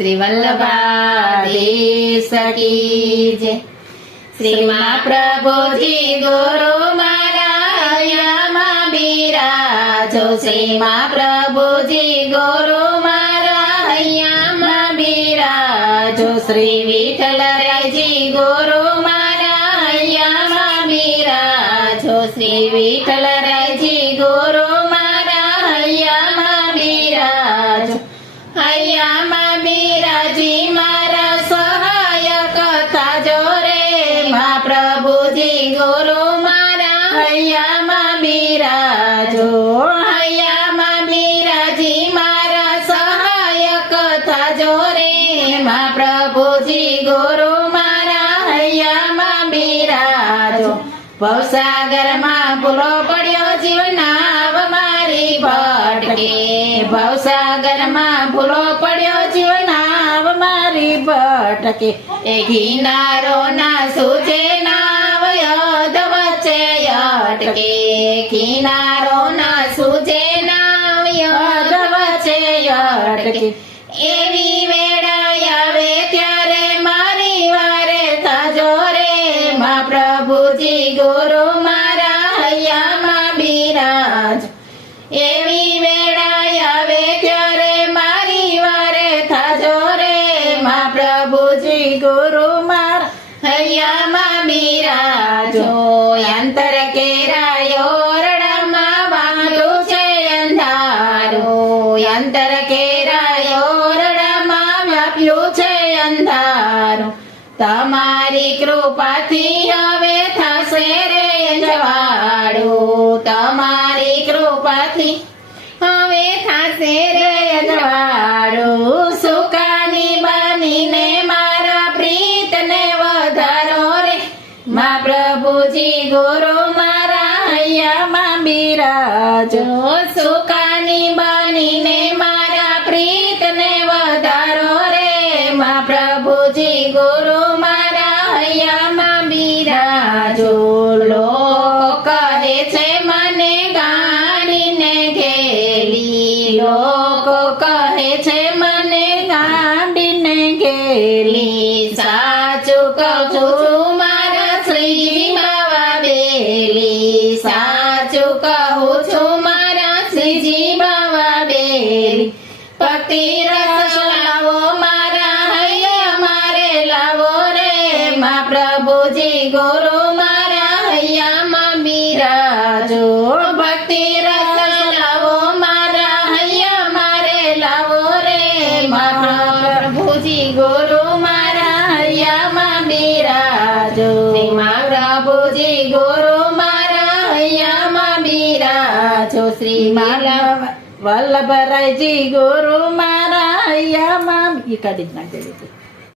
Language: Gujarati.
શ્રી વલ્લભાધીશ કી જય। શ્રીમાં પ્રભુજી ગુરુ મારા હૈયામાં બિરાજો। શ્રીમાં પ્રભુજી ગુરુ મારા હૈયામાં બિરાજો। શ્રી વિઠ્ઠલરાયજી ગુરુ મારા હૈયામાં બિરાજો। શ્રી વિઠ્ઠલરાયજી ગુરુ મારા હૈયામાં બિરાજો। હૈયામાં બિરાજી મારા સહાયક થાજો રે। મહાપ્રભુજી ગુરુ મારા હૈયામાં બિરાજો। હૈયામાં બિરાજી મારા સહાયક થાજો રે। મહાપ્રભુજી ગુરુ મારા હૈયામાં બિરાજો। ભવસાગરમાં ભૂલો પડ્યો જીવ નાવ મારી ભટકે। ભવસાગરમાં ભૂલો પડ્યો જીવ નાવ મારી ભટકે। એ કિનારો ના સૂજે નાવ યદ વચ્ચે અટકે। કિનારો ના સૂજે નાવ યદ વચ્ચે અટકે। એવી વેળા આવે ત્યારે મારી વારે થાજો રે। મહાપ્રભુજી ગુરુ મારા હૈયામાં બિરાજો। એવી વેળા આવે ત્યારે મારી વારે થાજો રે। મહાપ્રભુજી ગુરુ મારા હૈયામાં બિરાજો। અંતર કેરાયો રડામાં વાલું છે અંધારું। અંતર કેરાયો રડામાં વ્યાપ્યું છે અંધારું। તમારી કૃપાથી હવે થશે રે અંજવાળું। તમારી કૃપાથી હવે થશે રે અંજવાળું। સુકાની બનીને મારા પ્રીતને વધારો રે। મહાપ્રભુજી ગુરુ મારા હૈયામાં બિરાજો। સુકાની બનીને મારા પ્રીતને વધારો રે। મહાપ્રભુજી ગુરુ મારા હૈયામાં બિરાજો। લોકો કહે છે મને ગાડીને ઘેલી। લોકો કહે છે મને ગાડીને ઘેલી। સાચું કહું છું મારા શ્રીજી બાવા બેલી। સાચું કહું છું મારા શ્રીજી બાવા બેલી। ભક્તિ રસ લાવો મારા હૈયા મારે લાવો રે। મહાપ્રભુજી ગુરુ મારા હૈયામાં બિરાજો। ભક્તિ રસ લાવો મારા હૈયા મારે લાવો રે। મહાપ્રભુજી ગુરુ મારા હૈયામાં બિરાજો। મહાપ્રભુજી ગુરુ મારા હૈયામાં બિરાજો। શ્રી વલ્લભરાયજી ગુરુ મારા હૈયામાં કાઢી જ નાખી